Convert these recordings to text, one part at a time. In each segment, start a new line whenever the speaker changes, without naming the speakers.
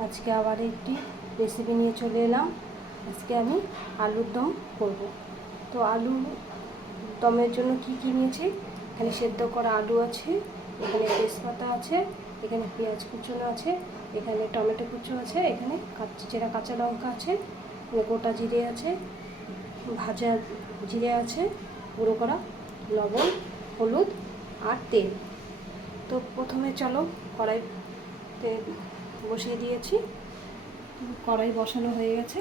আজকে আবার একটি রেসিপি নিয়ে চলে এলাম। আজকে আমি আলুর দম করব। তো আলু দমের জন্য কি কি নিয়েছি? এখানে সেদ্ধ করা আলু আছে, এখানে তেজপাতা আছে, এখানে পেঁয়াজ কুচনো আছে, এখানে টমেটো কুচো আছে, এখানে চেরা কাঁচা লঙ্কা আছে গোটা জিরে আছে, ভাজা জিরে আছে, গুঁড়ো করা লবণ, হলুদ আর তেল। তো প্রথমে চলো কড়াইতে বসিয়ে দিয়েছি। কড়াই বসানো হয়ে গেছে।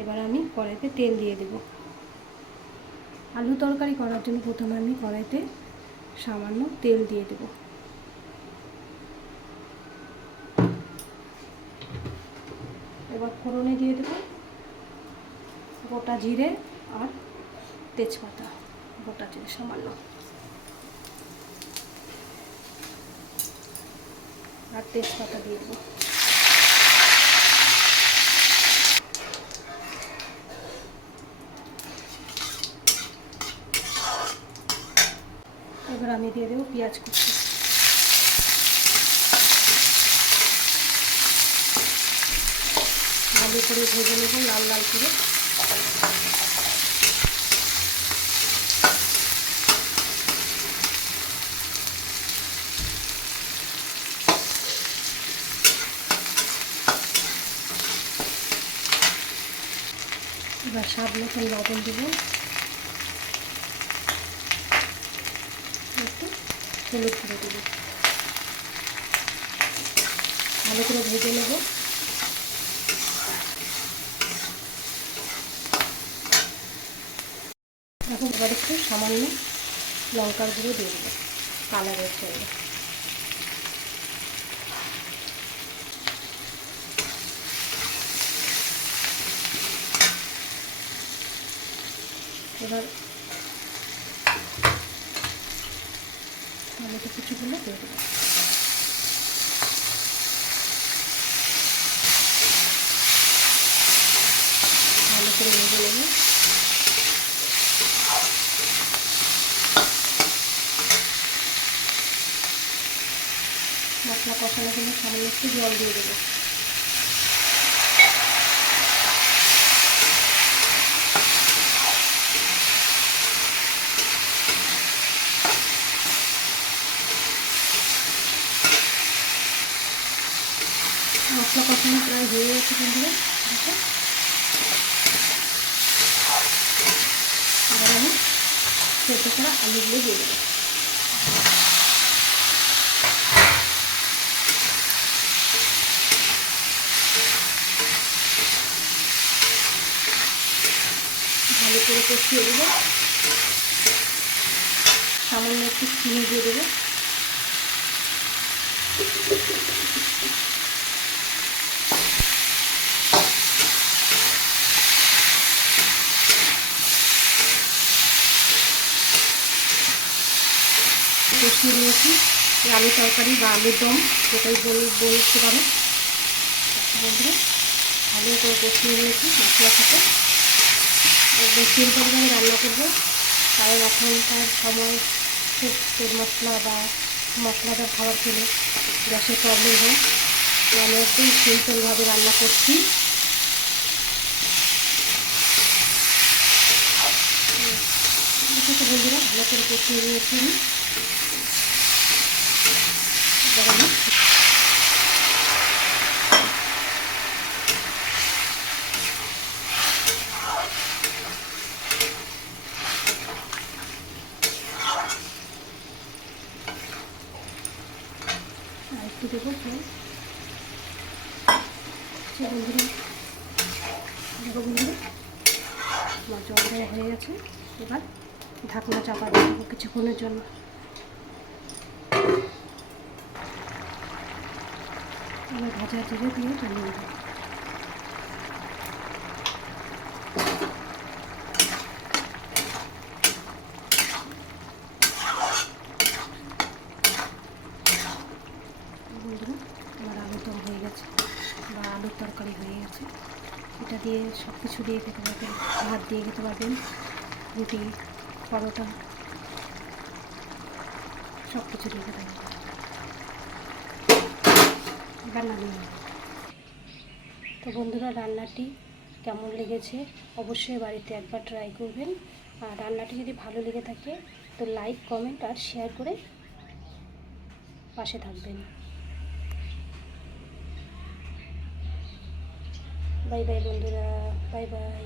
এবার আমি কড়াইতে তেল দিয়ে দেব। আলু তরকারি করার জন্য প্রথমে আমি কড়াইতে সামান্য তেল দিয়ে দেব। এবার ফোড়নে দিয়ে দেব গোটা জিরে আর তেজপাতা। গোটা জিরে সামান্য। আর তেজপাতা দিয়ে দেবো। এবার আমি দিয়ে দেবো পেঁয়াজ কুচি। ভালো করে ভেজে নেব লাল লাল করে। এবার স্বাদ মতন লবণ দেবো। একটু হলুদ করে দেবো। ভালো করে ভেজে নেব। এখন এবার একটু সামান্য লঙ্কার গুঁড়ো দিয়ে দেবো। কালারের জন্য। এবার টমেটো কুচিগুলো দিয়ে ভালো করে ভেজে নেব মশলা কষানোর জন্য সামান্য একটু জল দিয়ে দেবো। মশলা কষানো প্রায় হয়ে গেছে বন্ধুরা। এবার আমি সেদ্ধ করা আলুগুলো দিয়ে দেবো। ভালো করে কষিয়ে দেবো। সামান্য একটু চিনি দিয়ে দেবো। কষিয়ে নিয়েছি এই আলু তরকারি বা আলুর দম, যেটাই বল বলতে পারো বন্ধুরা, ভালো করে কষিয়ে নিয়েছি মশলা থেকে তেল পরিমাণে রান্না করব। কারণ এখনকার সময় খুব তেল মশলা বা মশলাদার খাবার খেলে গ্যাসের প্রবলেম হয়। তো আমি একদম সিম্পলভাবে রান্না করছি। বন্ধুরা, ভালো করে কষিয়ে নিয়েছি আমি। একটু দেবো হয়ে গেছে এবার ঢাকনা চাপা দেবো কিছুক্ষণের জন্য এবার ভাজা জিরে দিয়ে চালিয়ে দেবো বন্ধুরা হয়ে গেছে, বা আলুর তরকারি হয়ে গেছে। এটা দিয়ে সব কিছু দিয়ে খেতে পারবেন, ভাত দিয়ে খেতে পারবেন, রুটি, পরোটা সব কিছু দিয়ে খেতে পারবেন। নেব। তো বন্ধুরা, রান্নাটি কেমন লেগেছে অবশ্যই বাড়িতে একবার ট্রাই করবেন। আর রান্নাটি যদি ভালো লেগে থাকে, তো লাইক কমেন্ট আর শেয়ার করে পাশে থাকবেন। বাই বাই বন্ধুরা বাই বাই